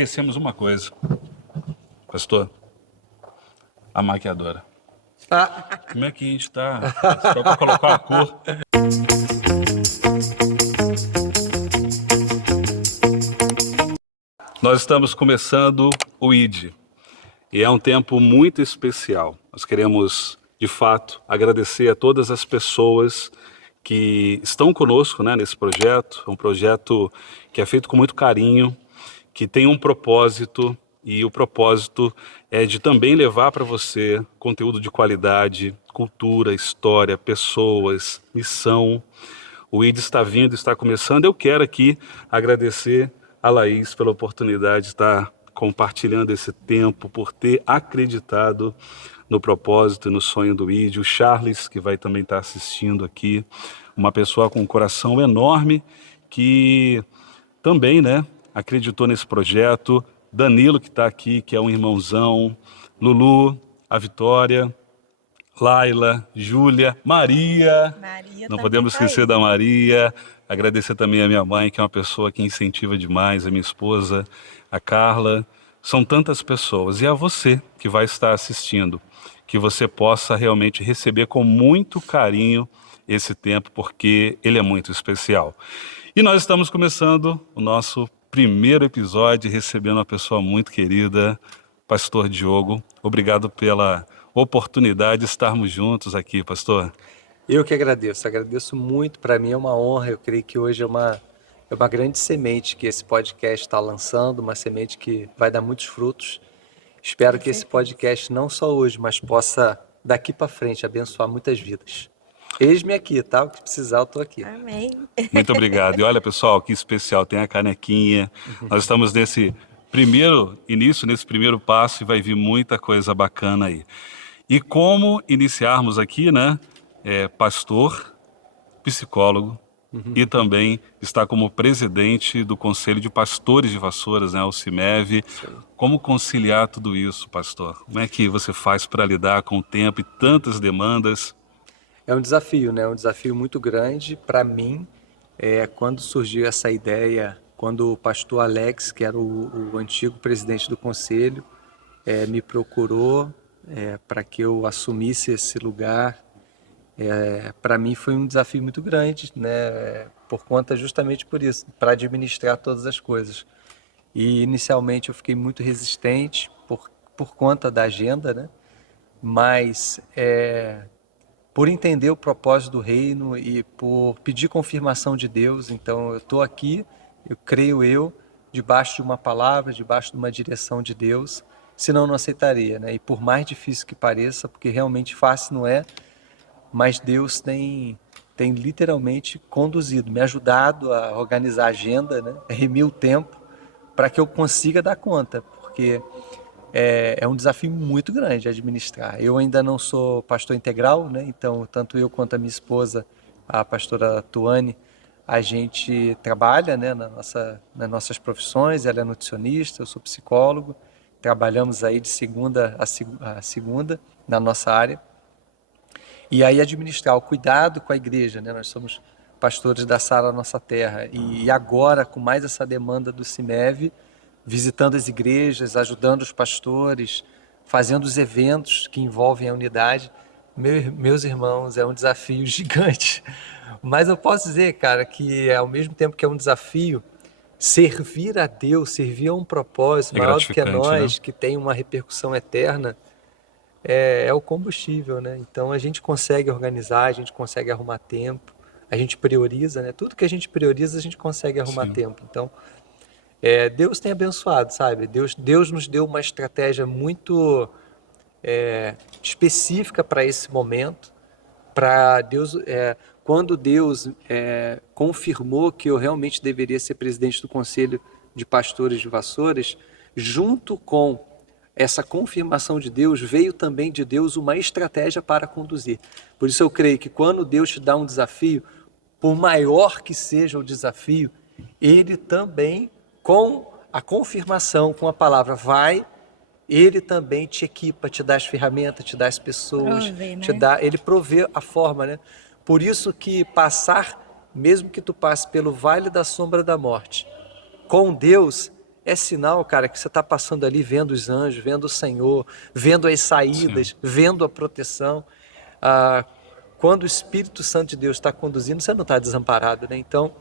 esquecemos uma coisa, pastor, a maquiadora. Como é que a gente tá? Só para colocar a cor. Nós estamos começando o ID e é um tempo muito especial. Nós queremos, de fato, agradecer a todas as pessoas que estão conosco, né, nesse projeto. É um projeto que é feito com muito carinho, que tem um propósito, e o propósito é de também levar para você conteúdo de qualidade, cultura, história, pessoas, missão. O ID está vindo, está começando. Eu quero aqui agradecer a Laís pela oportunidade de estar compartilhando esse tempo, por ter acreditado no propósito e no sonho do ID. O Charles, que vai também estar assistindo aqui, uma pessoa com um coração enorme que também, né, acreditou nesse projeto. Danilo, que está aqui, que é um irmãozão. Lulu, a Vitória, Laila, Júlia, Maria. Não podemos esquecer da Maria. Agradecer também a minha mãe, que é uma pessoa que incentiva demais, a minha esposa, a Carla. São tantas pessoas. E a você que vai estar assistindo, que você possa realmente receber com muito carinho esse tempo, porque ele é muito especial. E nós estamos começando o nosso primeiro episódio recebendo uma pessoa muito querida, Pastor Diogo. Obrigado pela oportunidade de estarmos juntos aqui, pastor. Eu que agradeço muito. Para mim é uma honra. Eu creio que hoje é uma grande semente que esse podcast está lançando, uma semente que vai dar muitos frutos. Espero que esse podcast não só hoje, mas possa daqui para frente abençoar muitas vidas. Eis-me aqui, tá? O que precisar, eu estou aqui. Amém. Muito obrigado. E olha, pessoal, que especial, tem a canequinha. Nós estamos nesse primeiro início, nesse primeiro passo, e vai vir muita coisa bacana aí. E como iniciarmos aqui, né? Pastor, psicólogo, e também está como presidente do Conselho de Pastores de Vassouras, né, o CIMEV. Como conciliar tudo isso, pastor? Como é que você faz para lidar com o tempo e tantas demandas? É um desafio, né? É um desafio muito grande para mim. Quando surgiu essa ideia, quando o pastor Alex, que era o antigo presidente do conselho, me procurou para que eu assumisse esse lugar, para mim foi um desafio muito grande, né? Por conta justamente por isso, para administrar todas as coisas. E inicialmente eu fiquei muito resistente por conta da agenda, né? Mas por entender o propósito do reino e por pedir confirmação de Deus. Então eu estou aqui, eu creio debaixo de uma palavra, debaixo de uma direção de Deus, senão eu não aceitaria, né? E por mais difícil que pareça, porque realmente fácil não é, mas Deus tem literalmente conduzido, me ajudado a organizar a agenda, né? Remir o tempo para que eu consiga dar conta, porque é um desafio muito grande administrar. Eu ainda não sou pastor integral, né? Então, tanto eu quanto a minha esposa, a pastora Tuane, a gente trabalha, né, nas nossas profissões. Ela é nutricionista, eu sou psicólogo. Trabalhamos aí de segunda a segunda na nossa área. E aí administrar o cuidado com a igreja, né? Nós somos pastores da Sara Nossa Terra. E agora, com mais essa demanda do CIMEV, visitando as igrejas, ajudando os pastores, fazendo os eventos que envolvem a unidade. Meus irmãos, é um desafio gigante. Mas eu posso dizer, cara, que ao mesmo tempo que é um desafio, servir a Deus, servir a um propósito maior do que a nós, né? Que tem uma repercussão eterna, é o combustível, né? Então a gente consegue organizar, a gente consegue arrumar tempo, a gente prioriza, né? Tudo que a gente prioriza, a gente consegue arrumar tempo. Então, Deus tem abençoado, sabe? Deus nos deu uma estratégia muito específica para esse momento. Para Deus, quando Deus confirmou que eu realmente deveria ser presidente do Conselho de Pastores de Vassouras, junto com essa confirmação de Deus, veio também de Deus uma estratégia para conduzir. Por isso eu creio que quando Deus te dá um desafio, por maior que seja o desafio, Ele também, com a confirmação, com a palavra vai, Ele também te equipa, te dá as ferramentas, te dá as pessoas, Ele provê a forma, né? Por isso que passar, mesmo que tu passe pelo vale da sombra da morte, com Deus é sinal, cara, que você está passando ali vendo os anjos, vendo o Senhor, vendo as saídas, Sim. vendo a proteção. Ah, quando o Espírito Santo de Deus está conduzindo, você não está desamparado, né? Então,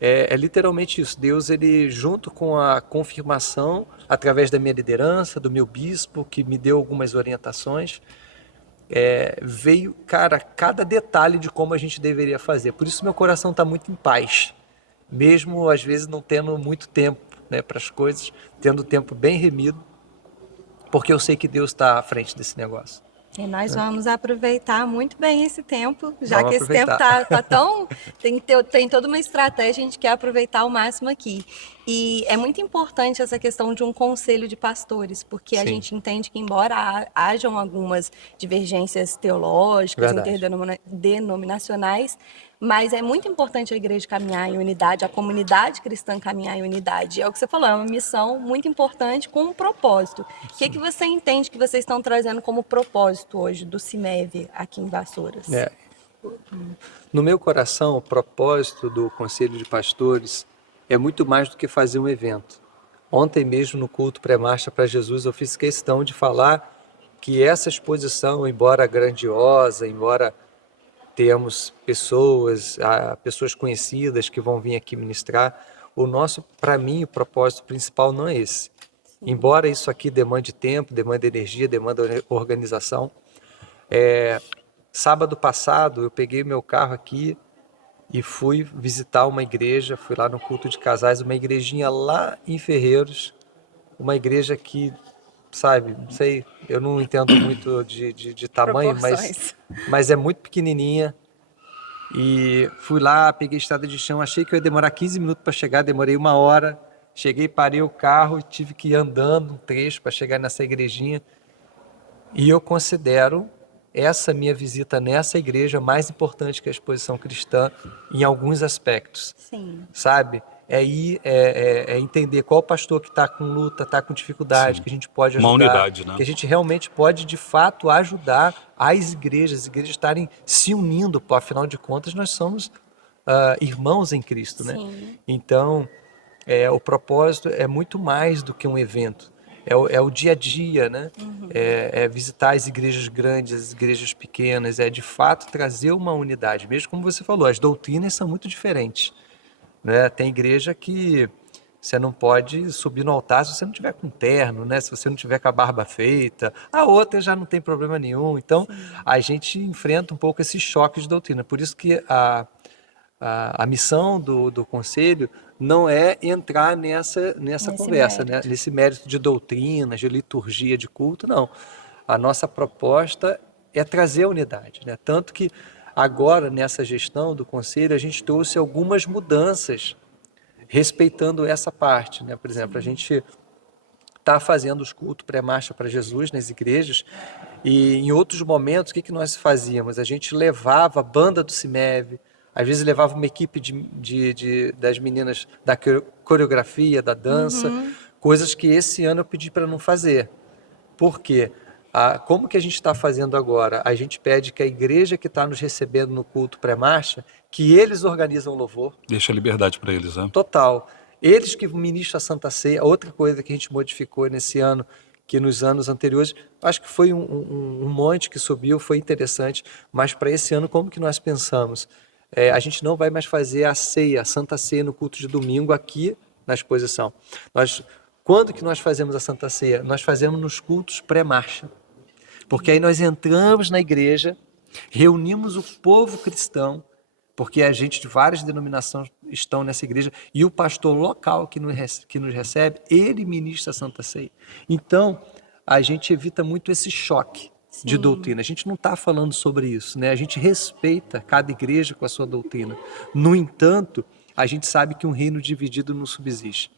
é literalmente isso. Deus, ele, junto com a confirmação, através da minha liderança, do meu bispo, que me deu algumas orientações, veio, cara, cada detalhe de como a gente deveria fazer. Por isso meu coração está muito em paz, mesmo às vezes não tendo muito tempo, né, para as coisas, tendo o tempo bem remido, porque eu sei que Deus está à frente desse negócio. E nós vamos aproveitar muito bem esse tempo, já Vamos que esse tempo aproveitar. tá tão. Tem toda uma estratégia, a gente quer aproveitar ao máximo aqui. E é muito importante essa questão de um conselho de pastores, porque a Sim, gente entende que, embora hajam algumas divergências teológicas, verdade. interdenominacionais, mas é muito importante a igreja caminhar em unidade, a comunidade cristã caminhar em unidade. É o que você falou, é uma missão muito importante com um propósito. O que você entende que vocês estão trazendo como propósito hoje do CIMEV aqui em Vassouras? É, no meu coração, o propósito do Conselho de Pastores é muito mais do que fazer um evento. Ontem mesmo, no culto pré-marcha para Jesus, eu fiz questão de falar que essa exposição, embora grandiosa, embora temos pessoas conhecidas que vão vir aqui ministrar, para mim, o propósito principal não é esse. Embora isso aqui demande tempo, demande energia, demande organização, sábado passado eu peguei meu carro aqui e fui visitar uma igreja, fui lá no culto de casais, uma igrejinha lá em Ferreiros, uma igreja que, sabe, não sei, eu não entendo muito de tamanho, Proporções. mas é muito pequenininha. E fui lá, peguei estrada de chão, achei que eu ia demorar 15 minutos para chegar, demorei 1 hora. Cheguei, parei o carro e tive que ir andando um trecho para chegar nessa igrejinha. E eu considero essa minha visita nessa igreja mais importante que a exposição cristã em alguns aspectos, Sim. sabe? É entender qual pastor que está com luta, está com dificuldade, Sim. que a gente pode Uma ajudar, unidade, né? que a gente realmente pode, de fato, ajudar as igrejas estarem se unindo, pô, afinal de contas, nós somos irmãos em Cristo, né? Sim. Então, o propósito é muito mais do que um evento, é o dia a dia, né? É visitar as igrejas grandes, as igrejas pequenas, é de fato trazer uma unidade, mesmo como você falou, as doutrinas são muito diferentes, né? Tem igreja que você não pode subir no altar se você não tiver com terno, né? Se você não tiver com a barba feita. A outra já não tem problema nenhum. Então, a gente enfrenta um pouco esses choques de doutrina. Por isso que a missão do conselho não é entrar nessa Nesse conversa, né? mérito. Nesse mérito de doutrina, de liturgia, de culto, não. A nossa proposta é trazer a unidade, né? Tanto que agora, nessa gestão do conselho, a gente trouxe algumas mudanças respeitando essa parte, né? Por exemplo, a gente está fazendo os cultos pré-marcha para Jesus nas igrejas e em outros momentos, o que nós fazíamos? A gente levava a banda do CIMEV, às vezes levava uma equipe das meninas da coreografia, da dança, coisas que esse ano eu pedi para não fazer. Por quê? Como que a gente está fazendo agora? A gente pede que a igreja que está nos recebendo no culto pré-marcha, que eles organizam o louvor, Deixa a liberdade para eles, né? total. Eles que ministram a Santa Ceia. Outra coisa que a gente modificou nesse ano, que nos anos anteriores, acho que foi um monte que subiu, foi interessante, mas para esse ano, como que nós pensamos? A gente não vai mais fazer a ceia, a Santa Ceia no culto de domingo aqui na exposição. Quando que nós fazemos a Santa Ceia? Nós fazemos nos cultos pré-marcha. Porque aí nós entramos na igreja, reunimos o povo cristão, porque a gente de várias denominações estão nessa igreja, e o pastor local que nos recebe, ele ministra a Santa Ceia. Então, a gente evita muito esse choque de doutrina. A gente não está falando sobre isso, né? A gente respeita cada igreja com a sua doutrina. No entanto, a gente sabe que um reino dividido não subsiste.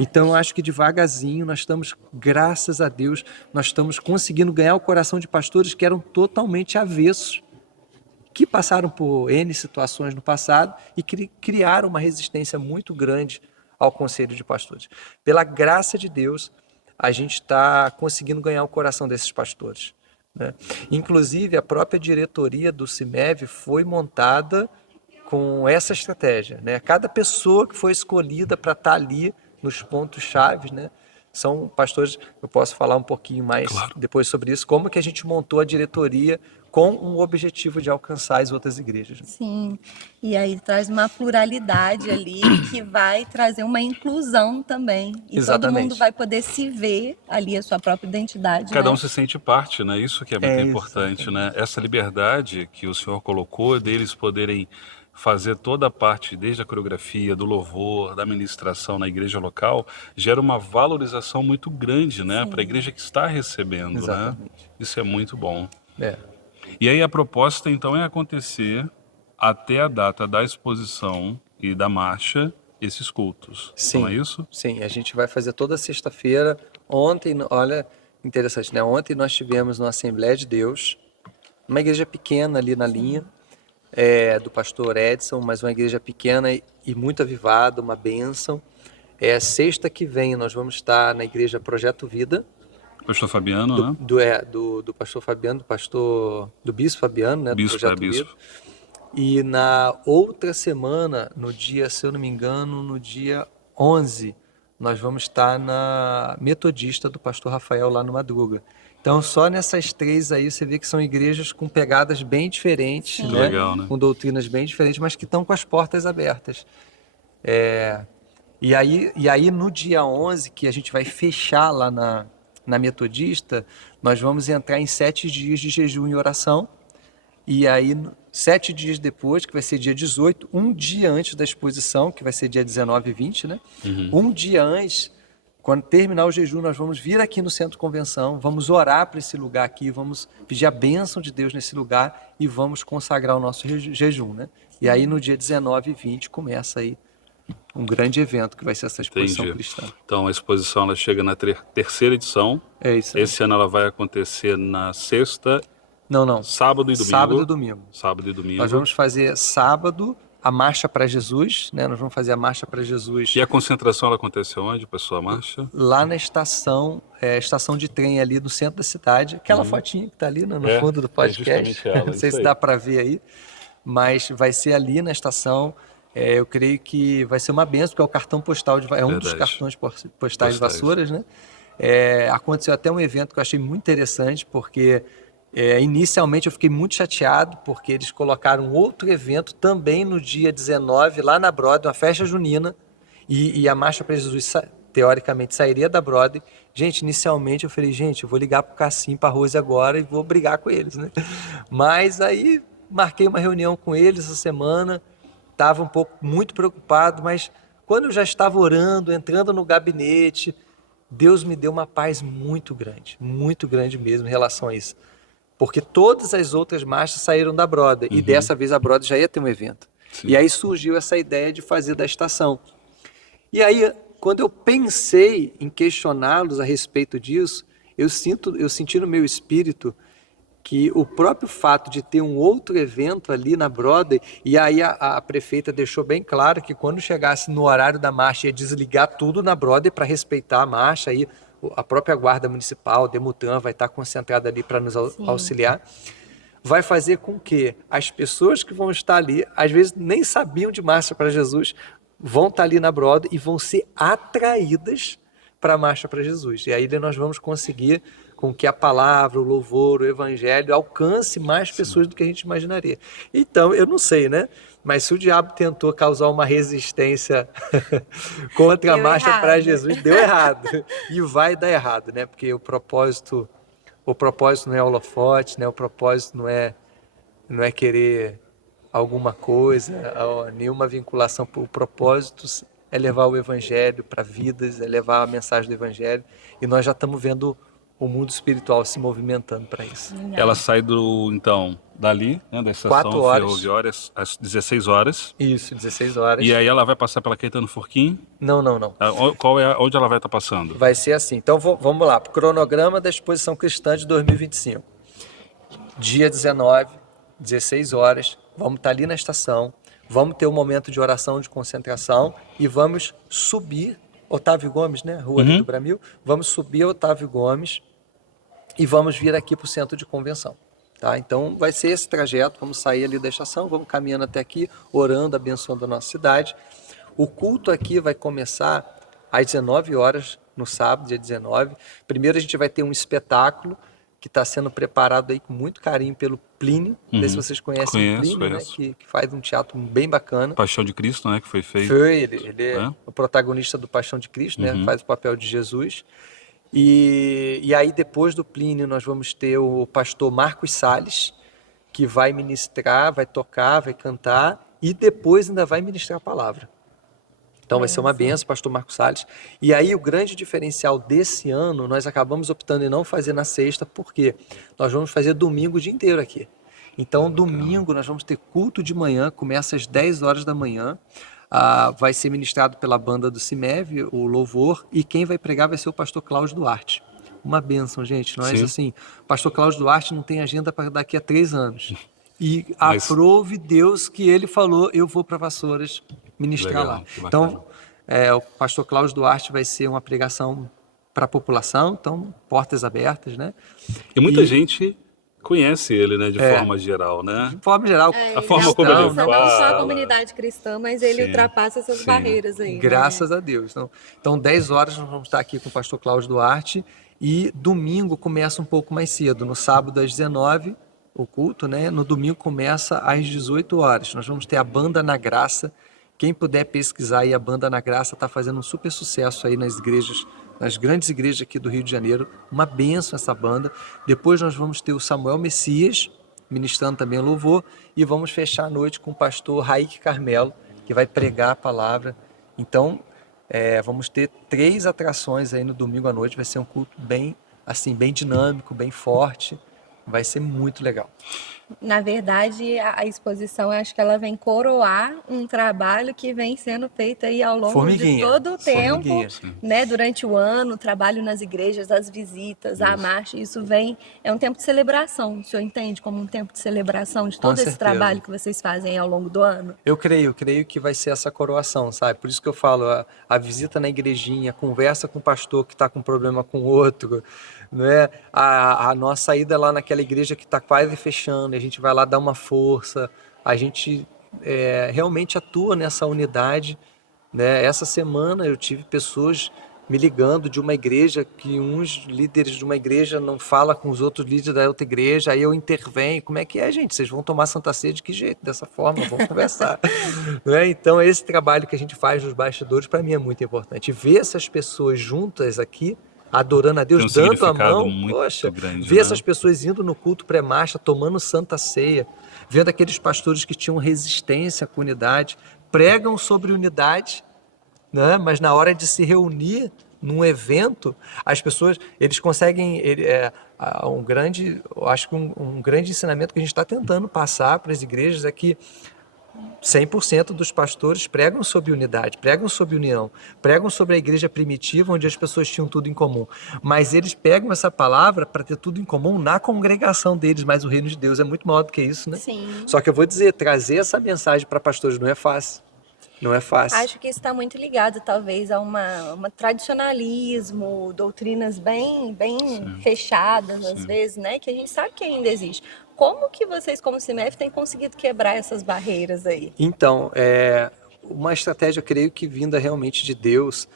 Então, eu acho que devagarzinho nós estamos, graças a Deus, nós estamos conseguindo ganhar o coração de pastores que eram totalmente avessos, que passaram por N situações no passado e que criaram uma resistência muito grande ao Conselho de Pastores. Pela graça de Deus, a gente está conseguindo ganhar o coração desses pastores, né? Inclusive, a própria diretoria do CIMEV foi montada com essa estratégia, né? Cada pessoa que foi escolhida para estar ali nos pontos chaves, né? São pastores, eu posso falar um pouquinho mais Claro. depois sobre isso, como que a gente montou a diretoria com um objetivo de alcançar as outras igrejas. Sim, e aí traz uma pluralidade ali que vai trazer uma inclusão também. E todo Exatamente. mundo vai poder se ver ali, a sua própria identidade, Cada né? um se sente parte, né? Isso que é muito importante, né? Essa liberdade que o Senhor colocou deles poderem fazer toda a parte, desde a coreografia, do louvor, da ministração na igreja local, gera uma valorização muito grande, né? Para a igreja que está recebendo, né? Exatamente. Isso é muito bom. É. E aí a proposta então é acontecer até a data da exposição e da marcha esses cultos. Sim, Não é isso? sim, a gente vai fazer toda sexta-feira. Ontem, olha, interessante, né? Ontem nós tivemos na Assembleia de Deus, uma igreja pequena ali na linha, do pastor Edson, mas uma igreja pequena e muito avivada, uma bênção. Sexta que vem nós vamos estar na igreja Projeto Vida, Pastor Fabiano, né? do pastor Fabiano, do bispo Fabiano, né? Do Bispo, Projeto bispo. Vida. E na outra semana, no dia, se eu não me engano, no dia 11, nós vamos estar na Metodista do pastor Rafael lá no Madruga. Então, só nessas 3 aí você vê que são igrejas com pegadas bem diferentes, Que né? legal, né? Com doutrinas bem diferentes, mas que estão com as portas abertas. E aí, no dia 11, que a gente vai fechar lá na Metodista, nós vamos entrar em 7 dias de jejum e oração. E aí, 7 dias depois, que vai ser dia 18, um dia antes da exposição, que vai ser dia 19 e 20, né? Um dia antes, quando terminar o jejum, nós vamos vir aqui no Centro de Convenção, vamos orar para esse lugar aqui, vamos pedir a bênção de Deus nesse lugar e vamos consagrar o nosso jejum, né? E aí, no dia 19 e 20, começa aí um grande evento, que vai ser essa exposição Entendi. cristã. Então a exposição ela chega na terceira edição. É isso aí. Esse ano ela vai acontecer na sexta, Não. sábado e domingo. Sábado e domingo. Sábado e domingo. Nós vamos fazer sábado a Marcha para Jesus, né? Nós vamos fazer a Marcha para Jesus E a concentração ela acontece onde, pessoal? A marcha? lá na estação de trem ali no centro da cidade. Aquela fotinha que está ali no fundo do podcast. justamente ela, Não sei isso se aí. dá para ver aí, mas vai ser ali na estação. Eu creio que vai ser uma benção, porque é o cartão postal, é um dos Verdade. cartões postais de Postais. Vassouras, né? Aconteceu até um evento que eu achei muito interessante, porque inicialmente eu fiquei muito chateado, porque eles colocaram outro evento também no dia 19, lá na Broadway, uma festa junina, e a Marcha para Jesus, teoricamente, sairia da Broadway. Gente, inicialmente eu falei, eu vou ligar para o Cassim, para a Rose agora e vou brigar com eles, né? Mas aí marquei uma reunião com eles essa semana, estava muito preocupado, mas quando eu já estava orando, entrando no gabinete, Deus me deu uma paz muito grande mesmo em relação a isso. Porque todas as outras marchas saíram da Broadway, e dessa vez a Broadway já ia ter um evento. Sim. E aí surgiu essa ideia de fazer da estação. E aí, quando eu pensei em questioná-los a respeito disso, eu senti no meu espírito que o próprio fato de ter um outro evento ali na Broadway, e aí a prefeita deixou bem claro que quando chegasse no horário da marcha ia desligar tudo na Broadway para respeitar a marcha, aí a própria guarda municipal, o Demutran, vai estar concentrada ali para nos auxiliar, vai fazer com que as pessoas que vão estar ali, às vezes nem sabiam de Marcha para Jesus, vão estar ali na Broadway e vão ser atraídas para a Marcha para Jesus. E aí nós vamos conseguir com que a palavra, o louvor, o evangelho alcance mais pessoas do que a gente imaginaria. Então, eu não sei, né? Mas se o diabo tentou causar uma resistência contra a Deu Marcha errado. para Jesus, deu errado. E vai dar errado, né? Porque o propósito não é holofote, né? O propósito não é querer alguma coisa, nenhuma vinculação. O propósito é levar o evangelho para vidas, é levar a mensagem do evangelho. E nós já estamos vendo o mundo espiritual se movimentando para isso. Ela sai dali, né, da estação 4 horas. ferroviária às 16 horas. Isso, 16 horas. E aí ela vai passar pela Caetano Furquim. Não. Onde ela vai estar passando? Vai ser assim. Então vamos lá, para o cronograma da Exposição Cristã de 2025. Dia 19, 16 horas, vamos estar ali na estação, vamos ter um momento de oração, de concentração e vamos subir Otávio Gomes, né? Rua ali do Bramil. Vamos subir a Otávio Gomes e vamos vir aqui para o centro de convenção. Tá? Então vai ser esse trajeto, vamos sair ali da estação, vamos caminhando até aqui, orando, abençoando a nossa cidade. O culto aqui vai começar às 19 horas, no sábado, dia 19. Primeiro a gente vai ter um espetáculo que está sendo preparado aí com muito carinho pelo Plínio. Não sei se vocês conhecem o Plínio, né? Conheço. Que faz um teatro bem bacana. Paixão de Cristo, né, que foi feito. Ele é É? o protagonista do Paixão de Cristo, né? Faz o papel de Jesus. E aí depois do Plínio nós vamos ter o pastor Marcos Salles, que vai ministrar, vai tocar, vai cantar e depois ainda vai ministrar a palavra. Então vai ser uma benção, pastor Marcos Salles. E aí o grande diferencial desse ano, nós acabamos optando em não fazer na sexta, porque nós vamos fazer domingo o dia inteiro aqui. Então domingo nós vamos ter culto de manhã, começa às 10 horas da manhã. Vai ser ministrado pela banda do CIMEV, o louvor, e quem vai pregar vai ser o pastor Cláudio Duarte. Uma bênção, gente. Nós, Sim. assim, o pastor Cláudio Duarte não tem agenda para daqui a 3 anos. E Mas- aprove Deus que ele falou, eu vou para Vassouras ministrar Legal, lá. que bacana. Então, o pastor Cláudio Duarte vai ser uma pregação para a população, então, portas abertas, né? E muita E- gente conhece ele, né, de forma geral, né? De forma geral, A forma como ele alcança não só a fala. comunidade cristã, mas ele Sim, ultrapassa essas sim. barreiras aí. graças a Deus. Então 10 horas nós vamos estar aqui com o pastor Cláudio Duarte e domingo começa um pouco mais cedo. No sábado às 19, o culto, né? No domingo começa às 18 horas. Nós vamos ter a Banda na Graça. Quem puder pesquisar aí, a Banda na Graça está fazendo um super sucesso aí nas igrejas, nas grandes igrejas aqui do Rio de Janeiro. Uma bênção essa banda. Depois nós vamos ter o Samuel Messias, ministrando também louvor, e vamos fechar a noite com o pastor Raik Carmelo, que vai pregar a palavra. Então, vamos ter 3 atrações aí no domingo à noite, vai ser um culto bem, assim, bem dinâmico, bem forte, vai ser muito legal. Na verdade, a exposição, eu acho que ela vem coroar um trabalho que vem sendo feito aí ao longo de Formiguinha, todo o tempo, formiguinha. né? Durante o ano, o trabalho nas igrejas, as visitas, a marcha, isso vem, é um tempo de celebração. O senhor entende como um tempo de celebração de Com todo esse certeza. trabalho que vocês fazem ao longo do ano? Eu creio que vai ser essa coroação, sabe? Por isso que eu falo, a visita na igrejinha, a conversa com o pastor que está com problema com o outro, né? A nossa ida lá naquela igreja que está quase fechando, a gente vai lá dar uma força, a gente realmente atua nessa unidade, né? Essa semana eu tive pessoas me ligando de uma igreja que uns líderes de uma igreja não falam com os outros líderes da outra igreja, aí eu intervenho. Como é que é, gente? Vocês vão tomar Santa Ceia de que jeito? Dessa forma, vamos conversar. Né? Então, esse trabalho que a gente faz nos bastidores, para mim, é muito importante. Ver essas pessoas juntas aqui, adorando a Deus, Tem um dando a significado mão, muito poxa, grande, ver né? essas pessoas indo no culto pré-marcha, tomando Santa Ceia, vendo aqueles pastores que tinham resistência com unidade, pregam sobre unidade, né? Mas na hora de se reunir num evento, as pessoas, eles conseguem, eu acho que um grande ensinamento que a gente está tentando passar para as igrejas é que 100% dos pastores pregam sobre unidade, pregam sobre união, pregam sobre a igreja primitiva, onde as pessoas tinham tudo em comum. Mas eles pegam essa palavra para ter tudo em comum na congregação deles, mas o reino de Deus é muito maior do que isso, né? Sim. Só que eu vou dizer, trazer essa mensagem para pastores não é fácil. Não é fácil. Acho que isso está muito ligado, talvez, a uma tradicionalismo, doutrinas bem fechadas, às vezes, né? Que a gente sabe que ainda existe. Como que vocês, como CIMEF, têm conseguido quebrar essas barreiras aí? Então, uma estratégia, eu creio que vinda realmente de Deus,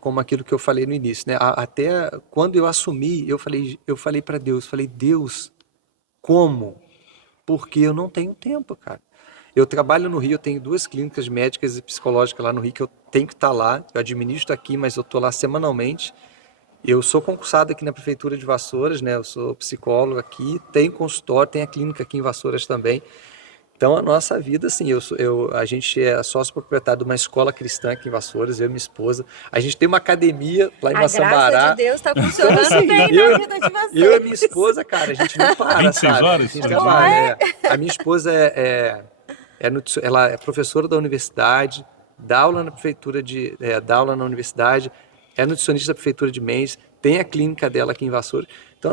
como aquilo que eu falei no início, né? Até quando eu assumi, eu falei para Deus, Deus, como? Porque eu não tenho tempo, cara. Eu trabalho no Rio, eu tenho 2 clínicas médicas e psicológicas lá no Rio, que eu tenho que estar lá, eu administro aqui, mas eu estou lá semanalmente. Eu sou concursado aqui na Prefeitura de Vassouras, né? Eu sou psicólogo aqui, tenho consultório, tenho a clínica aqui em Vassouras também. Então, a nossa vida, assim, a gente é sócio proprietário de uma escola cristã aqui em Vassouras, eu e minha esposa. A gente tem uma academia lá em A Maçambará. graça de Deus está funcionando bem na vida de vocês. Eu e minha esposa, cara, a gente não para, 26 sabe? horas? A gente Não trabalha, A minha esposa ela é professora da universidade, dá aula na prefeitura dá aula na universidade, é nutricionista da prefeitura de Mendes, tem a clínica dela aqui em Vassouras. Então,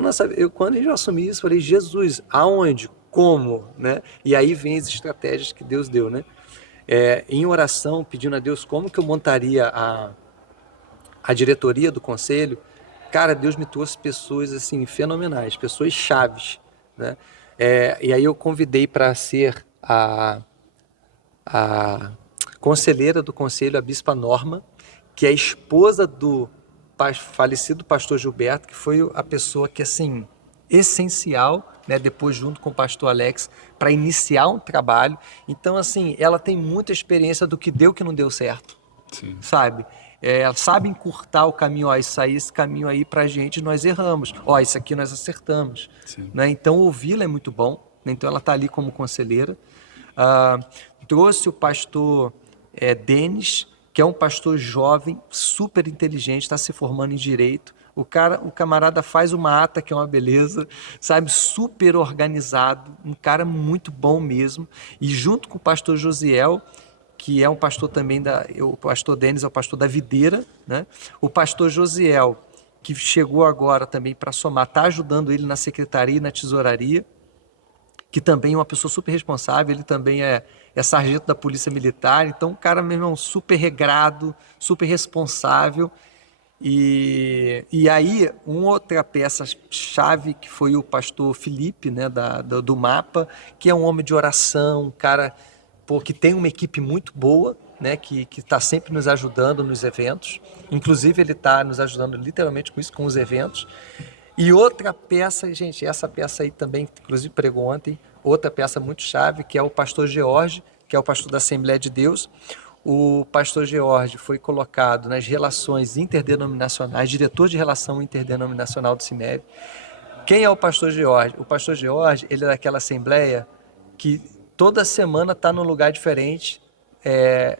quando eu assumi isso, falei, Jesus, aonde? Como? Né? E aí vem as estratégias que Deus deu, né? Em oração, pedindo a Deus como que eu montaria a diretoria do conselho. Cara, Deus me trouxe pessoas assim fenomenais, pessoas chaves, né? E aí eu convidei para ser conselheira do conselho, a Bispa Norma, que é esposa do falecido pastor Gilberto, que foi a pessoa que, assim, essencial, né, depois junto com o pastor Alex, para iniciar um trabalho. Então, assim, ela tem muita experiência do que deu e que não deu certo, Sim. sabe? Ela sabe encurtar o caminho, ó, isso aí, esse caminho aí pra gente nós erramos, ó, isso aqui nós acertamos, Sim. né? Então ouvi-la é muito bom, né? Então ela está ali como conselheira. Ah, trouxe o pastor Denis, que é um pastor jovem, super inteligente, está se formando em direito. O camarada faz uma ata que é uma beleza, sabe, super organizado, um cara muito bom mesmo. E junto com o pastor Josiel, que é um pastor também o pastor Denis é o pastor da Videira, né? O pastor Josiel, que chegou agora também para somar, está ajudando ele na secretaria e na tesouraria, que também é uma pessoa super responsável, ele também é sargento da Polícia Militar, então um cara, meu irmão, super regrado, super responsável. E aí, uma outra peça-chave que foi o pastor Felipe, né, do Mapa, que é um homem de oração, um cara que tem uma equipe muito boa, né, que está sempre nos ajudando nos eventos. Inclusive, ele está nos ajudando literalmente com isso, com os eventos. E outra peça, gente, essa peça aí também, inclusive pregou ontem, outra peça muito chave, que é o pastor George, que é o pastor da Assembleia de Deus. O pastor George foi colocado nas relações interdenominacionais, diretor de relação interdenominacional do CIMEB. Quem é o pastor George? O pastor George, ele é daquela assembleia que toda semana está num lugar diferente,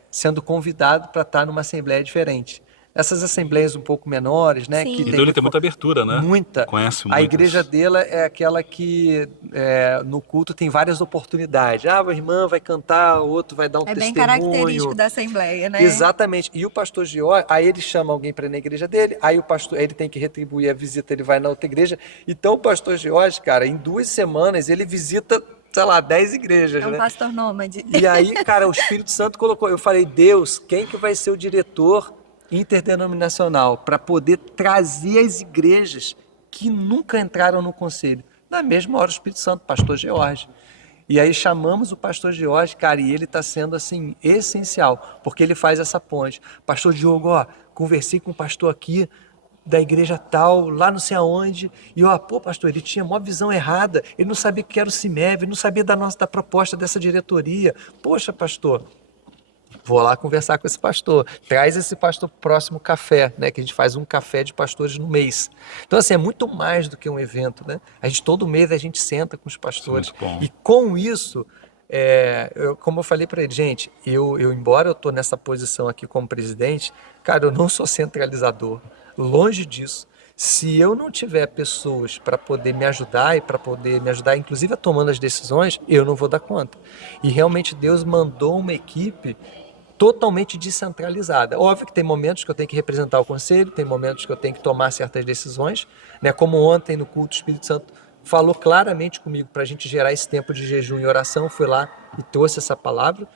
sendo convidado para estar numa assembleia diferente. Essas assembleias um pouco menores, né? Sim. Que Então ele tem muita abertura, né? Muita. Conhece A muitas. igreja dele é aquela que no culto tem várias oportunidades. Ah, a irmã vai cantar, o outro vai dar um É bem testemunho. característico da Assembleia, né? Exatamente. E o pastor Gior, aí ele chama alguém para ir na igreja dele, aí o pastor, ele tem que retribuir a visita, ele vai na outra igreja. Então o pastor Gior, cara, em 2 semanas ele visita, sei lá, 10 igrejas, É um né? pastor nômade. E aí, cara, o Espírito Santo colocou, eu falei, Deus, quem que vai ser o diretor interdenominacional para poder trazer as igrejas que nunca entraram no conselho? Na mesma hora o Espírito Santo, pastor George. E aí chamamos o pastor George, cara, e ele está sendo assim essencial, porque ele faz essa ponte. Pastor Diogo, ó, conversei com o pastor aqui da igreja tal, lá não sei aonde, e ó, pô, pastor, ele tinha uma visão errada, ele não sabia que era o CIMEV, ele não sabia da proposta dessa diretoria. Poxa, pastor, vou lá conversar com esse pastor, traz esse pastor pro próximo café, né, que a gente faz um café de pastores no mês. Então assim, é muito mais do que um evento, né? Todo mês a gente senta com os pastores. Muito bom. E com isso, como eu falei para ele, gente, embora eu estou nessa posição aqui como presidente, cara, eu não sou centralizador, longe disso. Se eu não tiver pessoas para poder me ajudar e para poder me ajudar, inclusive a tomando as decisões, eu não vou dar conta. E realmente Deus mandou uma equipe totalmente descentralizada. Óbvio que tem momentos que eu tenho que representar o conselho, tem momentos que eu tenho que tomar certas decisões, né? Como ontem no culto, o Espírito Santo falou claramente comigo para a gente gerar esse tempo de jejum e oração, fui lá e trouxe essa palavra,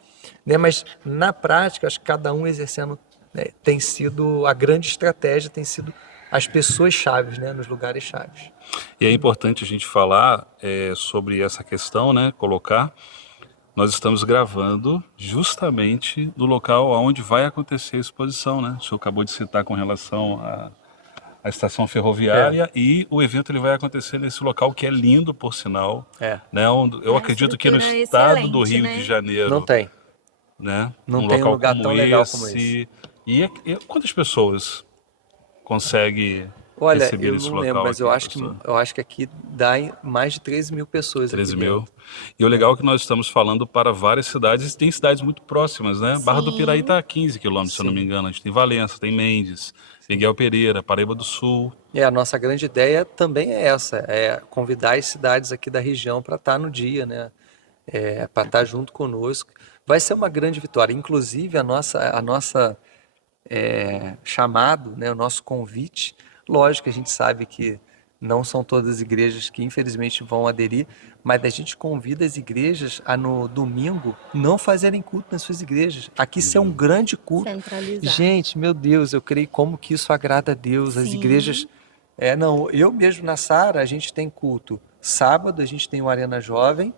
né? Mas na prática, acho que cada um exercendo, né, tem sido a grande estratégia, tem sido as pessoas chaves, né, nos lugares chaves. E é importante a gente falar sobre essa questão, né? Colocar. Nós estamos gravando justamente no local onde vai acontecer a exposição, né? O senhor acabou de citar com relação à estação ferroviária e o evento ele vai acontecer nesse local que é lindo, por sinal. Né? Eu acredito que no estado do Rio de Janeiro não tem, né? Não tem um lugar tão legal como esse. E quantas pessoas consegue Olha, receber eu nesse não local lembro, mas aqui, eu acho que aqui dá mais de 13 mil pessoas. 13 mil. E o legal é que nós estamos falando para várias cidades, e tem cidades muito próximas, né? Sim. Barra do Piraí está a 15 quilômetros, se eu não me engano. A gente tem Valença, tem Mendes, Miguel Pereira, Paraíba do Sul. A nossa grande ideia também é essa, é convidar as cidades aqui da região para estar no dia, né? Para estar junto conosco. Vai ser uma grande vitória. Inclusive, a nossa chamado, né? O nosso convite. Lógico que a gente sabe que não são todas as igrejas que infelizmente vão aderir, mas a gente convida as igrejas a no domingo não fazerem culto nas suas igrejas. Aqui ser um grande culto. Centralizar. Gente, meu Deus, eu creio como que isso agrada a Deus. Sim. As igrejas... eu mesmo na Sara, a gente tem culto. Sábado a gente tem o Arena Jovem,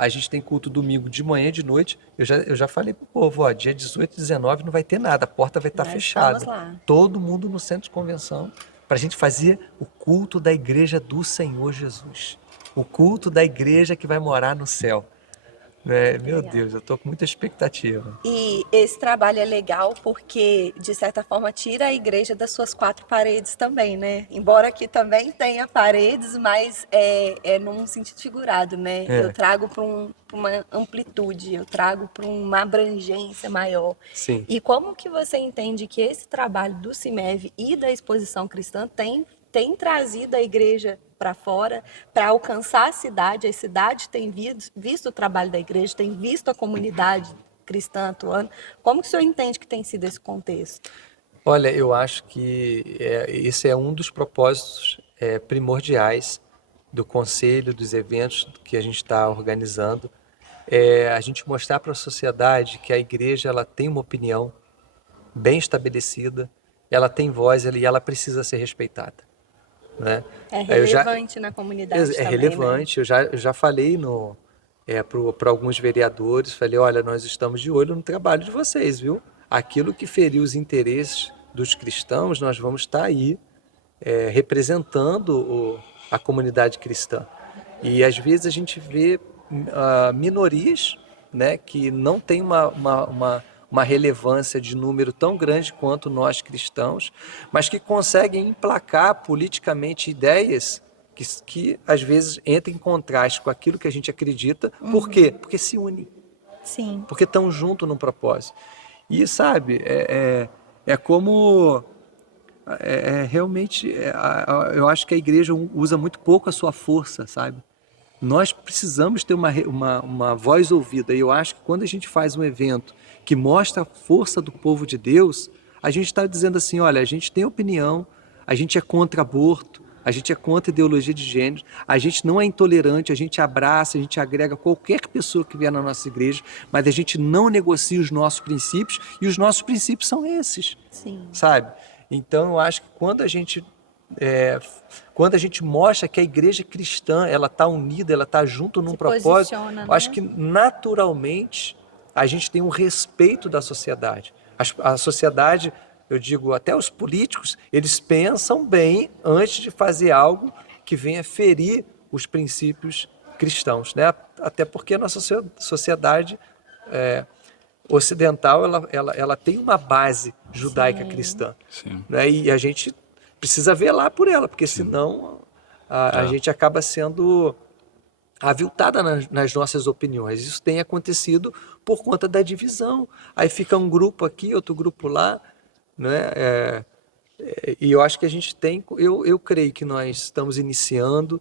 A gente tem culto domingo de manhã e de noite. Eu já falei pro povo, ó, dia 18 e 19 não vai ter nada, a porta vai estar Nós fechada. estamos lá. Todo mundo no centro de convenção, para a gente fazer o culto da igreja do Senhor Jesus. O culto da igreja que vai morar no céu. Meu Legal. Deus, eu estou com muita expectativa. E esse trabalho é legal porque, de certa forma, tira a igreja das suas quatro paredes também, né? Embora aqui também tenha paredes, mas é num sentido figurado, né? É. Eu trago para uma amplitude, eu trago para uma abrangência maior. Sim. E como que você entende que esse trabalho do CIMEV e da Exposição Cristã tem trazido a igreja para fora, para alcançar a cidade? A cidade tem visto o trabalho da igreja, tem visto a comunidade cristã atuando. Como que o senhor entende que tem sido esse contexto? Olha, eu acho que esse é um dos propósitos primordiais do conselho, dos eventos que a gente está organizando. A gente mostrar para a sociedade que a igreja ela tem uma opinião bem estabelecida, ela tem voz e ela precisa ser respeitada. Né? É relevante na comunidade também, relevante. né? Eu já falei para alguns vereadores, falei, olha, nós estamos de olho no trabalho de vocês, viu? Aquilo que ferir os interesses dos cristãos, nós vamos estar aí representando a comunidade cristã. E às vezes a gente vê minorias, né, que não têm uma relevância de número tão grande quanto nós cristãos, mas que conseguem emplacar politicamente ideias que às vezes entram em contraste com aquilo que a gente acredita. Por quê? Porque se unem, Sim. porque estão juntos num propósito. E sabe, como realmente, eu acho que a igreja usa muito pouco a sua força, sabe? Nós precisamos ter uma voz ouvida. E eu acho que quando a gente faz um evento que mostra a força do povo de Deus, a gente está dizendo assim, olha, a gente tem opinião, a gente é contra aborto, a gente é contra ideologia de gênero, a gente não é intolerante, a gente abraça, a gente agrega qualquer pessoa que vier na nossa igreja, mas a gente não negocia os nossos princípios, e os nossos princípios são esses, Sim. sabe? Então eu acho que quando a gente mostra que a igreja cristã ela está unida, ela está junto num propósito, eu acho que naturalmente a gente tem um respeito da sociedade. A sociedade, eu digo, até os políticos, eles pensam bem antes de fazer algo que venha ferir os princípios cristãos, né? Até porque a nossa sociedade ocidental ela tem uma base judaica cristã. Sim. Né? E a gente precisa velar por ela, porque senão a gente acaba sendo aviltada nas nossas opiniões. Isso tem acontecido por conta da divisão. Aí fica um grupo aqui, outro grupo lá, né? E eu acho que a gente tem, eu creio que nós estamos iniciando,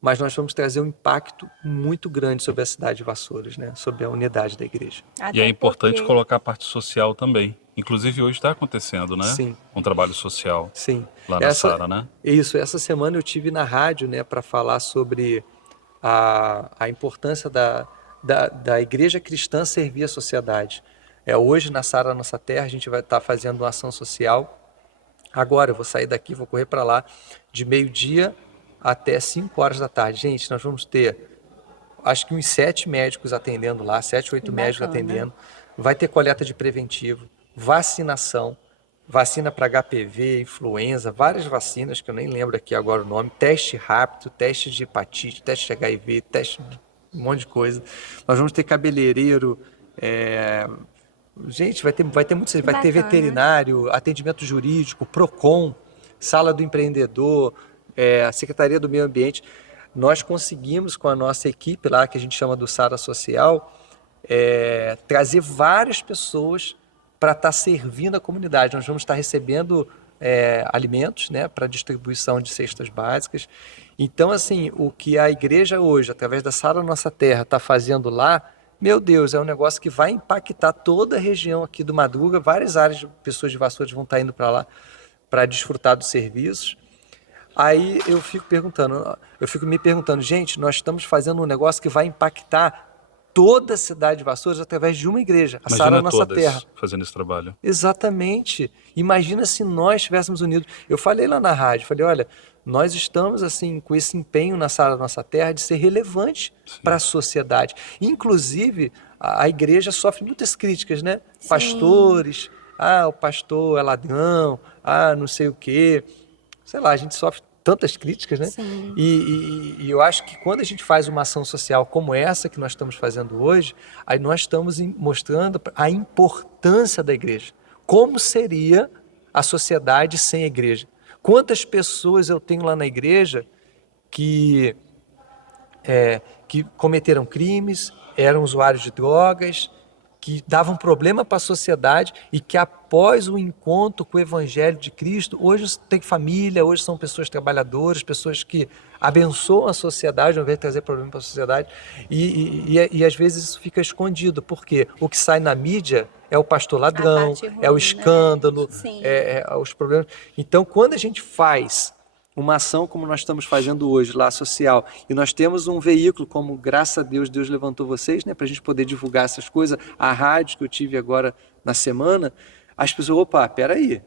mas nós vamos trazer um impacto muito grande sobre a cidade de Vassouras, né? Sobre a unidade da igreja. E é importante colocar a parte social também. Inclusive hoje está acontecendo, né? Sim. Um trabalho social. Sim. Lá na Sara, né? Isso, essa semana eu tive na rádio, né, para falar sobre a importância da igreja cristã servir a sociedade. Hoje na Sara Nossa Terra a gente vai estar fazendo uma ação social. Agora eu vou sair daqui, vou correr para lá de meio-dia até 5 horas da tarde. Gente, nós vamos ter acho que uns 7 médicos atendendo lá, 7, 8 médicos atendendo. Vai ter coleta de preventivo, vacinação, vacina para HPV, influenza, várias vacinas que eu nem lembro aqui agora o nome, teste rápido, teste de hepatite, teste de HIV, teste de um monte de coisa. Nós vamos ter cabeleireiro, gente, vai ter muito, vai ter veterinário, atendimento jurídico, PROCON, sala do empreendedor, a Secretaria do Meio Ambiente. Nós conseguimos com a nossa equipe lá, que a gente chama do Sara Social, trazer várias pessoas para estar servindo a comunidade. Nós vamos estar recebendo alimentos, né, para distribuição de cestas básicas. Então, assim, o que a igreja hoje, através da Sara Nossa Terra, está fazendo lá, meu Deus, é um negócio que vai impactar toda a região aqui do Madruga. Várias áreas de pessoas de Vassouras vão estar indo para lá para desfrutar dos serviços. Aí eu fico me perguntando, gente, nós estamos fazendo um negócio que vai impactar toda a cidade de Vassouras através de uma igreja, a Sara Imagina Nossa todas Terra. fazendo esse trabalho. Exatamente. Imagina se nós estivéssemos unidos. Eu falei lá na rádio, falei, olha, nós estamos assim com esse empenho na Sara Nossa Terra de ser relevante para a sociedade. Inclusive, a igreja sofre muitas críticas, né? Sim. Pastores, o pastor é ladrão, não sei o quê. Sei lá, a gente sofre tantas críticas, né? Sim. E eu acho que quando a gente faz uma ação social como essa que nós estamos fazendo hoje, aí nós estamos mostrando a importância da igreja. Como seria a sociedade sem a igreja? Quantas pessoas eu tenho lá na igreja que cometeram crimes, eram usuários de drogas, que davam problema para a sociedade e que após o encontro com o Evangelho de Cristo, hoje tem família, hoje são pessoas trabalhadoras, pessoas que abençoam a sociedade ao invés de trazer problema para a sociedade e às vezes isso fica escondido, porque o que sai na mídia é o pastor ladrão, parte ruim, é o escândalo, né? Sim. os problemas. Então, quando a gente faz uma ação como nós estamos fazendo hoje, lá social, e nós temos um veículo como, graças a Deus, Deus levantou vocês, né, para a gente poder divulgar essas coisas, a rádio que eu tive agora na semana, as pessoas, opa, peraí,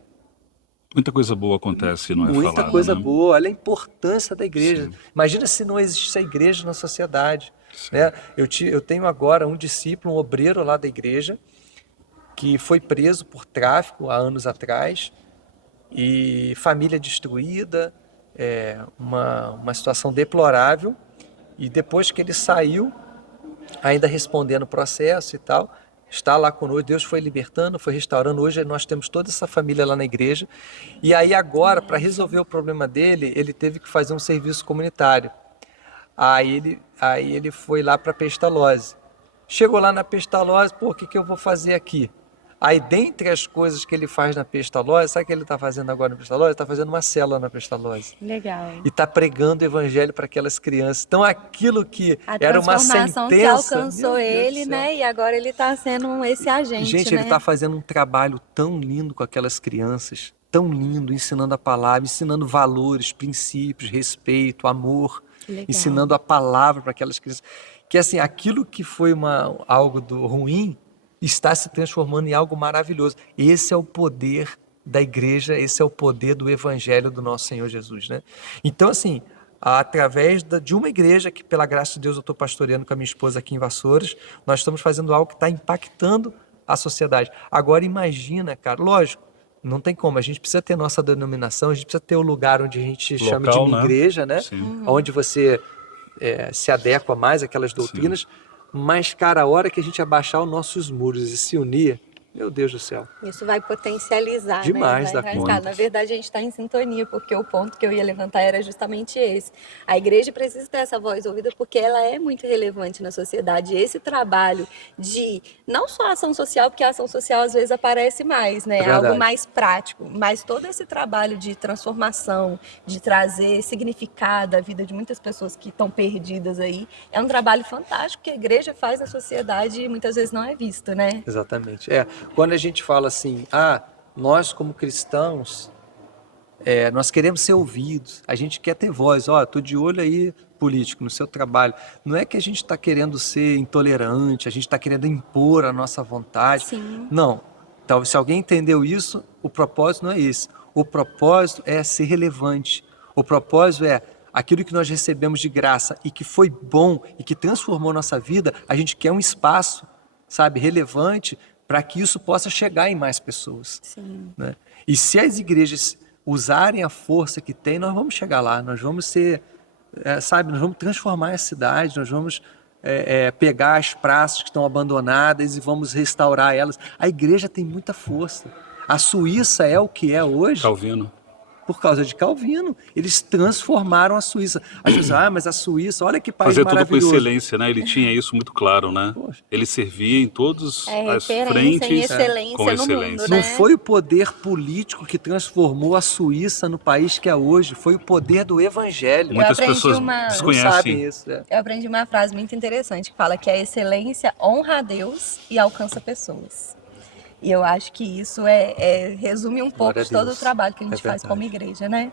Muita coisa boa acontece, não é muita falado, coisa né? boa, olha a importância da igreja. Sim. Imagina se não existisse a igreja na sociedade. Né? Eu tenho agora um discípulo, um obreiro lá da igreja, que foi preso por tráfico há anos atrás, e família destruída, uma situação deplorável, e depois que ele saiu, ainda respondendo o processo e tal, está lá conosco, Deus foi libertando, foi restaurando, hoje nós temos toda essa família lá na igreja, e aí agora, para resolver o problema dele, ele teve que fazer um serviço comunitário, aí ele foi lá para Pestalozzi, chegou lá na Pestalozzi, pô, o que eu vou fazer aqui? Aí, dentre as coisas que ele faz na Pestalozzi, sabe o que ele está fazendo agora na Pestalozzi? Ele está fazendo uma célula na Pestalozzi. Legal. E está pregando o evangelho para aquelas crianças. Então, aquilo que A era uma transformação sentença... que alcançou meu Deus ele, do céu. né? E agora ele está sendo esse agente, Gente, né? ele está fazendo um trabalho tão lindo com aquelas crianças, tão lindo, ensinando a palavra, ensinando valores, princípios, respeito, amor, Legal. ensinando a palavra para aquelas crianças. Que assim, aquilo que foi algo ruim está se transformando em algo maravilhoso. Esse é o poder da igreja, esse é o poder do evangelho do nosso Senhor Jesus, né? Então, assim, através de uma igreja que, pela graça de Deus, eu estou pastoreando com a minha esposa aqui em Vassouras, nós estamos fazendo algo que está impactando a sociedade. Agora, imagina, cara, lógico, não tem como, a gente precisa ter nossa denominação, a gente precisa ter o lugar onde a gente chama de Local, minha né? igreja, né? Sim. Onde você se adequa mais àquelas doutrinas, mas, cara, a hora que a gente abaixar os nossos muros e se unir, meu Deus do céu. Isso vai potencializar, Demais né? da Vai conta. Na verdade, a gente está em sintonia, porque o ponto que eu ia levantar era justamente esse. A igreja precisa ter essa voz ouvida porque ela é muito relevante na sociedade. E esse trabalho de, não só ação social, porque a ação social às vezes aparece mais, né? É verdade. Algo mais prático, mas todo esse trabalho de transformação, de trazer significado à vida de muitas pessoas que estão perdidas aí, é um trabalho fantástico que a igreja faz na sociedade e muitas vezes não é visto, né? Exatamente. Quando a gente fala assim, nós como cristãos, nós queremos ser ouvidos, a gente quer ter voz, estou de olho aí, político, no seu trabalho. Não é que a gente está querendo ser intolerante, a gente está querendo impor a nossa vontade. Sim. Não. Então, se alguém entendeu isso, o propósito não é esse. O propósito é ser relevante. O propósito é aquilo que nós recebemos de graça e que foi bom e que transformou nossa vida, a gente quer um espaço, sabe, relevante para que isso possa chegar em mais pessoas. Sim. Né? E se as igrejas usarem a força que tem, nós vamos chegar lá, nós vamos ser, nós vamos transformar a cidade, nós vamos pegar as praças que estão abandonadas e vamos restaurar elas. A igreja tem muita força. A Suíça é o que é hoje. Calvino. Por causa de Calvino. Eles transformaram a Suíça. As pessoas, mas a Suíça, olha que país Fazer tudo com maravilhoso. excelência, né? Ele tinha isso muito claro, né? Poxa. Ele servia em todas as referência frentes em excelência com no excelência. mundo, Não né? foi o poder político que transformou a Suíça no país que é hoje, foi o poder do evangelho. Muitas aprendi pessoas uma- Não desconhecem. sabem isso. Eu aprendi uma frase muito interessante que fala que a excelência honra a Deus e alcança pessoas. E eu acho que isso resume um pouco Glória a de todo o Deus. trabalho que a gente É faz como verdade. igreja, né?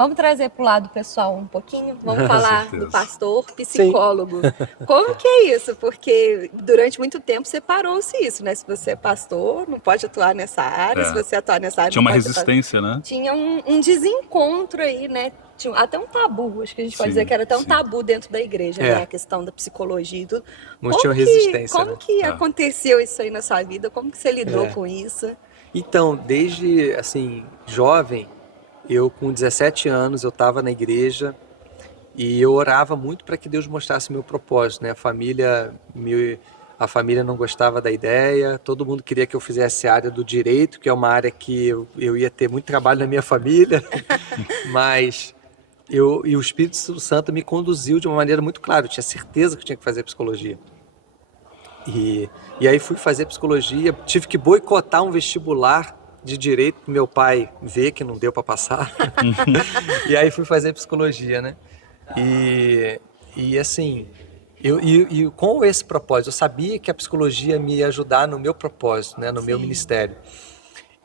Vamos trazer para o lado pessoal um pouquinho? Vamos falar certeza. do pastor psicólogo. Como que é isso? Porque durante muito tempo separou-se isso, né? Se você é pastor, não pode atuar nessa área. É. Se você atuar nessa área, Tinha não uma pode atuar. resistência, né? Tinha um desencontro aí, né? Tinha até um tabu, acho que a gente pode Sim, dizer que era até um sim. tabu dentro da igreja, É. né? A questão da psicologia e tudo. Não tinha resistência, Como né? que É. aconteceu isso aí na sua vida? Como que você lidou É. com isso? Então, desde, assim, jovem, eu com 17 anos, eu estava na igreja e eu orava muito para que Deus mostrasse meu propósito, né? A família não gostava da ideia, todo mundo queria que eu fizesse a área do direito, que é uma área que eu ia ter muito trabalho na minha família, mas e o Espírito Santo me conduziu de uma maneira muito clara, eu tinha certeza que eu tinha que fazer psicologia. E aí fui fazer psicologia, tive que boicotar um vestibular de direito pro meu pai ver que não deu para passar. E aí fui fazer psicologia, né? E assim, com esse propósito, eu sabia que a psicologia me ia ajudar no meu propósito, né, no meu Sim. ministério.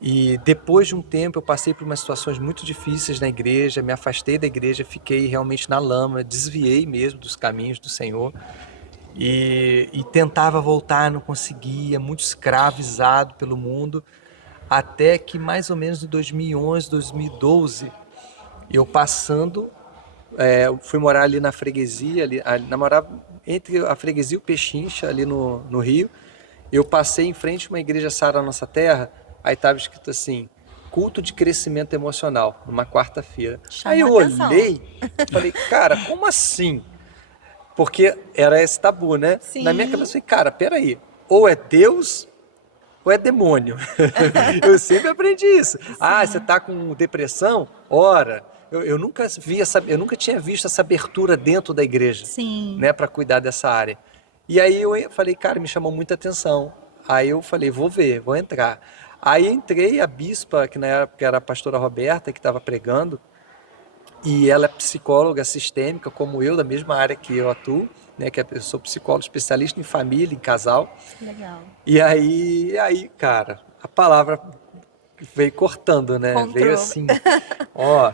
E depois de um tempo eu passei por umas situações muito difíceis na igreja, me afastei da igreja, fiquei realmente na lama, desviei mesmo dos caminhos do Senhor. E tentava voltar, não conseguia, muito escravizado pelo mundo, até que mais ou menos em 2011, 2012, eu passando, eu fui morar ali na freguesia, morava entre a freguesia e o Pechincha, ali no Rio. Eu passei em frente a uma igreja Sara Nossa Terra, aí estava escrito assim, culto de crescimento emocional, numa quarta-feira. Aí eu Chamou atenção. olhei, falei, cara, como assim? Porque era esse tabu, né? Sim. Na minha cabeça, eu falei, cara, peraí, ou é Deus ou é demônio. Eu sempre aprendi isso. Ah, você tá com depressão? Ora, eu nunca eu nunca tinha visto essa abertura dentro da igreja, Sim. né, para cuidar dessa área. E aí eu falei, cara, me chamou muita atenção. Aí eu falei, vou ver, vou entrar. Aí entrei, a bispa, que na época era a pastora Roberta, que estava pregando, e ela é psicóloga sistêmica, como eu, da mesma área que eu atuo, né, que eu sou psicólogo especialista em família, em casal. Legal. E aí, cara, a palavra veio cortando, né? Encontrou. Veio assim, ó.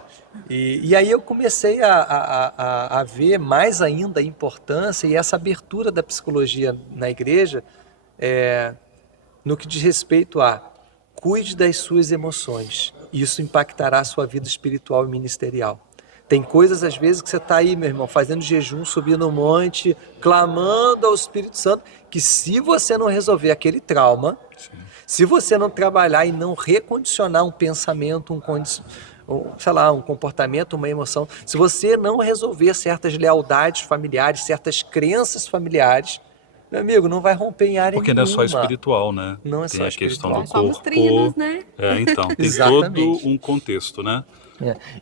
E aí eu comecei a ver mais ainda a importância e essa abertura da psicologia na igreja, no que diz respeito a cuide das suas emoções. Isso impactará a sua vida espiritual e ministerial. Tem coisas, às vezes, que você está aí, meu irmão, fazendo jejum, subindo um monte, clamando ao Espírito Santo, que se você não resolver aquele trauma, se você não trabalhar e não recondicionar um pensamento, um comportamento, uma emoção, se você não resolver certas lealdades familiares, certas crenças familiares, meu amigo, não vai romper em área Porque nenhuma. não é só espiritual, né? Não é Tem só a questão espiritual. do Nós somos corpo. trinos, né? Então, tem todo Exatamente. um contexto, né?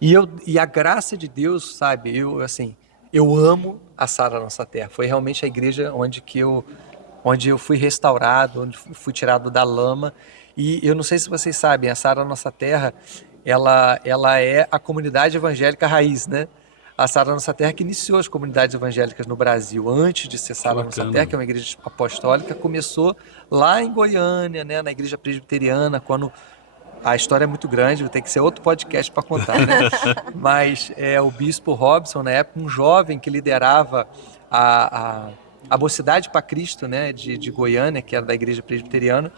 E a graça de Deus, sabe, eu amo a Sara Nossa Terra. Foi realmente a igreja onde eu fui restaurado, onde fui tirado da lama. E eu não sei se vocês sabem, a Sara Nossa Terra, ela é a comunidade evangélica raiz, né? A Sara Nossa Terra que iniciou as comunidades evangélicas no Brasil. Antes de ser Sara Nossa bacana. Terra, que é uma igreja apostólica, começou lá em Goiânia, né, na igreja presbiteriana, quando a história é muito grande, vai ter que ser outro podcast para contar, né? Mas o bispo Robson, na época, um jovem que liderava a Mocidade para Cristo, né, de Goiânia, que era da igreja presbiteriana,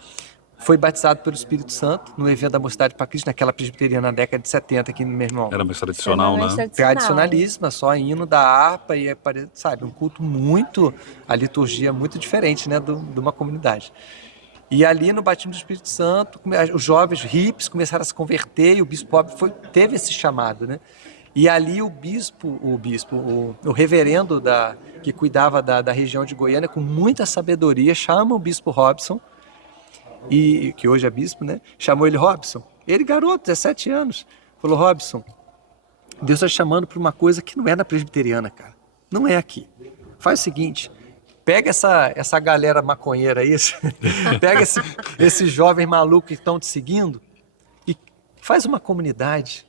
foi batizado pelo Espírito Santo no evento da Mocidade para Cristo, naquela presbiteriana na década de 70, aqui, meu irmão. Era mais tradicional, né? Extremamente Tradicionalíssima, só hino da harpa e, sabe, um culto muito, a liturgia muito diferente, né, de uma comunidade. E ali no batismo do Espírito Santo, os jovens hippies começaram a se converter e o bispo Bob teve esse chamado, né? E ali o reverendo que cuidava da região de Goiânia, com muita sabedoria, chama o bispo Robson, que hoje é bispo, né? Chamou ele, Robson. Ele, garoto, 17 anos, falou, Robson, Deus está chamando para uma coisa que não é na presbiteriana, cara. Não é aqui. Faz o seguinte, pega essa galera maconheira aí, pega esses jovens malucos que estão te seguindo e faz uma comunidade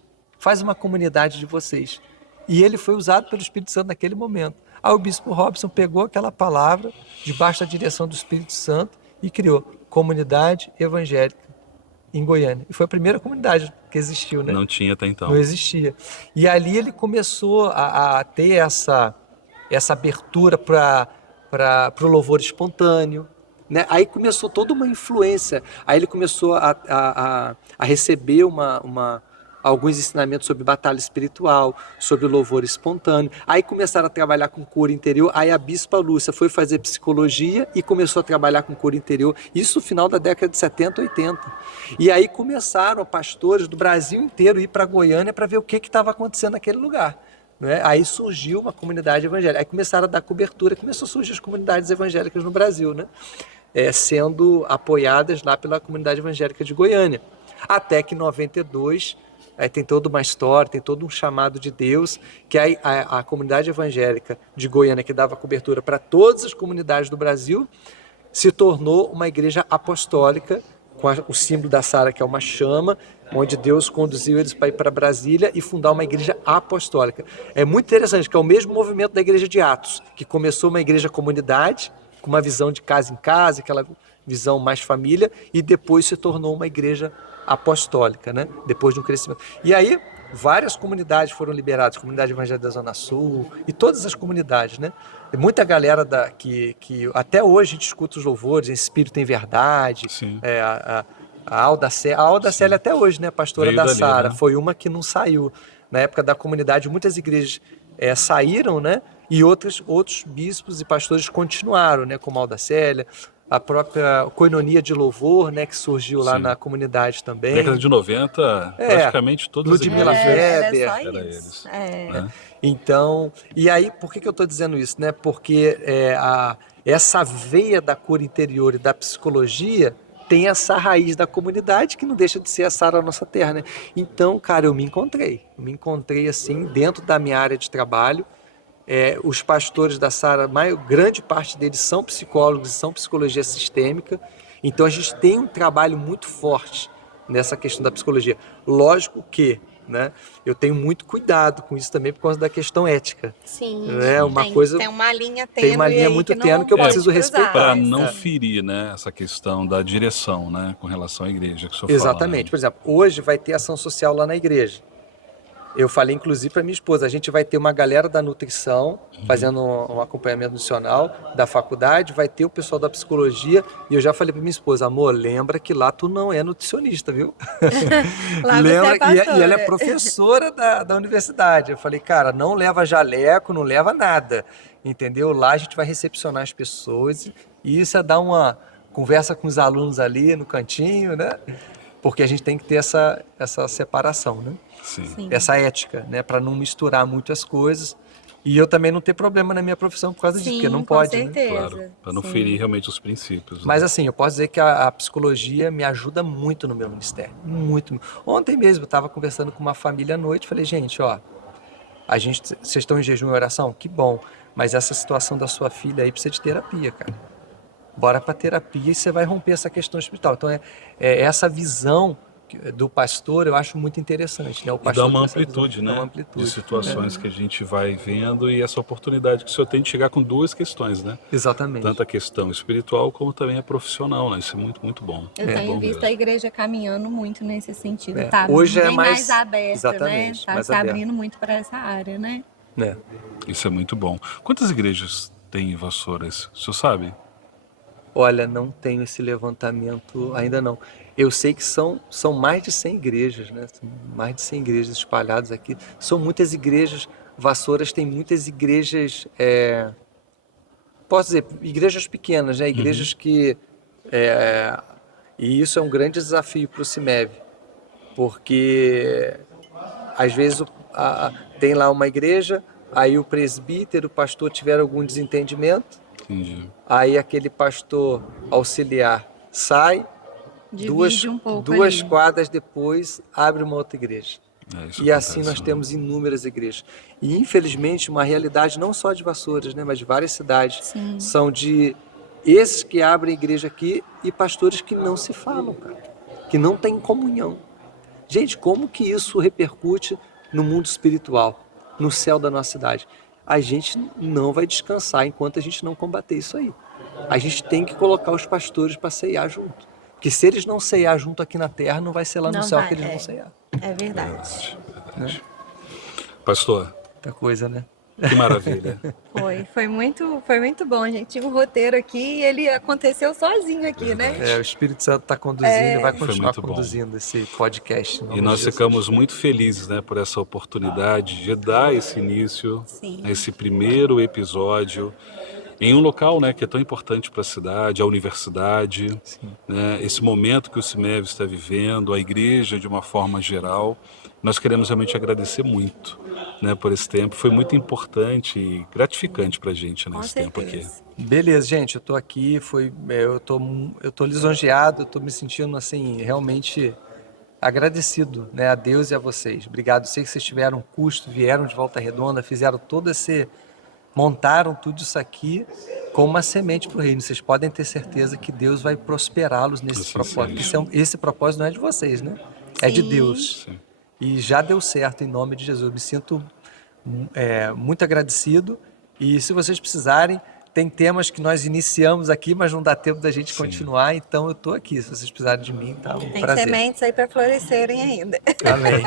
de vocês. E ele foi usado pelo Espírito Santo naquele momento. Aí o bispo Robson pegou aquela palavra, debaixo da direção do Espírito Santo, e criou Comunidade Evangélica em Goiânia. E foi a primeira comunidade que existiu, né? Não tinha até então. Não existia. E ali ele começou a ter essa abertura para o louvor espontâneo, né? Aí começou toda uma influência. Aí ele começou a receber alguns ensinamentos sobre batalha espiritual, sobre louvor espontâneo. Aí começaram a trabalhar com cura interior. Aí a Bispa Lúcia foi fazer psicologia e começou a trabalhar com cura interior. Isso no final da década de 70, 80. E aí começaram pastores do Brasil inteiro ir para Goiânia para ver o que estava acontecendo naquele lugar. Né? Aí surgiu uma comunidade evangélica. Aí começaram a dar cobertura, começou a surgir as comunidades evangélicas no Brasil, né? Sendo apoiadas lá pela comunidade evangélica de Goiânia. Até que em 92... Aí tem toda uma história, tem todo um chamado de Deus, que a comunidade evangélica de Goiânia, que dava cobertura para todas as comunidades do Brasil, se tornou uma igreja apostólica, com o símbolo da Sara, que é uma chama, onde Deus conduziu eles para ir para Brasília e fundar uma igreja apostólica. É muito interessante, que é o mesmo movimento da igreja de Atos, que começou uma igreja comunidade, com uma visão de casa em casa, aquela visão mais família, e depois se tornou uma igreja apostólica, né? Depois de um crescimento. E aí, várias comunidades foram liberadas, comunidade evangélica da Zona Sul, e todas as comunidades, né? Tem muita galera que até hoje a gente escuta os louvores, em Espírito em Verdade, a Alda Célia até hoje, né? Pastora Veio da dali, Sara, né? foi uma que não saiu. Na época da comunidade, muitas igrejas saíram, né? E outros bispos e pastores continuaram, né? Como a Alda Célia, a própria Coinonia de Louvor, né, que surgiu lá na comunidade também. Década de 90, praticamente todas as Ludmila igrejas Weber. era eles. Né? Então, e aí, por que eu estou dizendo isso? Né? Porque essa veia da cura interior e da psicologia tem essa raiz da comunidade que não deixa de ser a Sara da nossa terra, né? Então, cara, eu me encontrei assim, dentro da minha área de trabalho. Os pastores da Sara, grande parte deles são psicólogos e são psicologia sistêmica, então a gente tem um trabalho muito forte nessa questão da psicologia. Lógico que, né, eu tenho muito cuidado com isso também por causa da questão ética. Sim, né? tem uma linha tênue, tem uma linha muito tênue que eu preciso respeitar. Para não ferir, né, essa questão da direção, né, com relação à igreja que o senhor Exatamente. fala, né? Por exemplo, hoje vai ter ação social lá na igreja. Eu falei, inclusive, para minha esposa, a gente vai ter uma galera da nutrição, fazendo um acompanhamento nutricional da faculdade, vai ter o pessoal da psicologia, e eu já falei para minha esposa, amor, lembra que lá tu não é nutricionista, viu? Lá lembra, você é e ela é professora da universidade. Eu falei, cara, não leva jaleco, não leva nada, entendeu? Lá a gente vai recepcionar as pessoas, e isso é dar uma conversa com os alunos ali no cantinho, né? Porque a gente tem que ter essa separação, né? Sim. Essa ética, né? Para não misturar muito as coisas. E eu também não ter problema na minha profissão por causa disso, porque não pode, com certeza. né? Claro, para não ferir realmente os princípios. Né? Mas assim, eu posso dizer que a psicologia me ajuda muito no meu ministério, muito. Ontem mesmo eu estava conversando com uma família à noite, falei, gente, ó, vocês estão em jejum e oração? Que bom, mas essa situação da sua filha aí precisa de terapia, cara. Bora para terapia e você vai romper essa questão espiritual. Então, essa visão do pastor eu acho muito interessante. Né? O pastor e dá uma amplitude, né? Uma amplitude. De situações que a gente vai vendo e essa oportunidade que o senhor tem de chegar com duas questões, né? Exatamente. Tanto a questão espiritual como também a profissional, né? Isso é muito, muito bom. Eu tenho visto mesmo. a igreja caminhando muito nesse sentido. Hoje bem é mais aberto, exatamente, né? Tá mais se aberto. abrindo muito para essa área, né? Isso é muito bom. Quantas igrejas tem em Vassouras? O senhor sabe? Olha, não tenho esse levantamento ainda não. Eu sei que são mais de 100 igrejas, né? São mais de 100 igrejas espalhadas aqui. São muitas igrejas. Vassouras tem muitas igrejas, posso dizer, igrejas pequenas, né? Igrejas que... e isso é um grande desafio para o CIMEV, porque às vezes tem lá uma igreja, aí o presbítero, o pastor tiveram algum desentendimento, Entendi. aí aquele pastor auxiliar sai, Divide um pouco duas ali. quadras depois abre uma outra igreja. Isso E assim acontece, nós né? temos inúmeras igrejas. E infelizmente uma realidade não só de Vassouras, né, mas de várias cidades, Sim. são de esses que abrem igreja aqui e pastores que não se falam, cara, que não têm comunhão. Gente, como que isso repercute no mundo espiritual, no céu da nossa cidade? A gente não vai descansar enquanto a gente não combater isso aí. A gente tem que colocar os pastores para ceiar junto. Porque se eles não ceiar junto aqui na terra, não vai ser lá no Não céu vai, que eles é. vão ceiar. É verdade. Pastor, Muita coisa, né? que maravilha. Foi muito bom. A gente tinha um roteiro aqui e ele aconteceu sozinho aqui, né? O Espírito Santo está conduzindo e vai Foi continuar muito bom. conduzindo esse podcast. em nome E nós de Jesus. ficamos muito felizes, né, por essa oportunidade de dar esse início Sim. a esse primeiro episódio em um local, né, que é tão importante para a cidade, a universidade, né, esse momento que o CIMEV está vivendo, a igreja de uma forma geral. Nós queremos realmente agradecer muito, né, por esse tempo. Foi muito importante e gratificante para a gente Com nesse tempo aqui. certeza. Beleza, gente, eu tô aqui, eu tô lisonjeado, eu tô me sentindo assim, realmente agradecido, né, a Deus e a vocês. Obrigado, sei que vocês tiveram um custo, vieram de Volta Redonda, fizeram montaram tudo isso aqui como uma semente para o reino. Vocês podem ter certeza que Deus vai prosperá-los nesse Assim propósito. seja. Esse propósito não é de vocês, né? É de Sim. Deus. Sim. E já deu certo em nome de Jesus. Me sinto muito agradecido. E se vocês precisarem, tem temas que nós iniciamos aqui, mas não dá tempo da gente continuar. Então eu estou aqui. Se vocês precisarem de mim, tá um Tem prazer. sementes aí para florescerem ainda. Amém.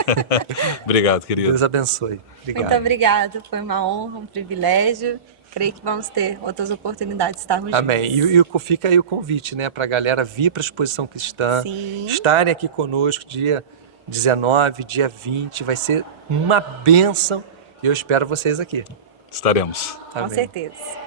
Obrigado, querido. Deus abençoe. Obrigado. Muito obrigada. Foi uma honra, um privilégio. Creio que vamos ter outras oportunidades de estarmos Amém. juntos. E fica aí o convite, né, para a galera vir para a exposição cristã, Sim. estarem aqui conosco dia 19, dia 20, vai ser uma bênção e eu espero vocês aqui. Estaremos. Com Amém. certeza.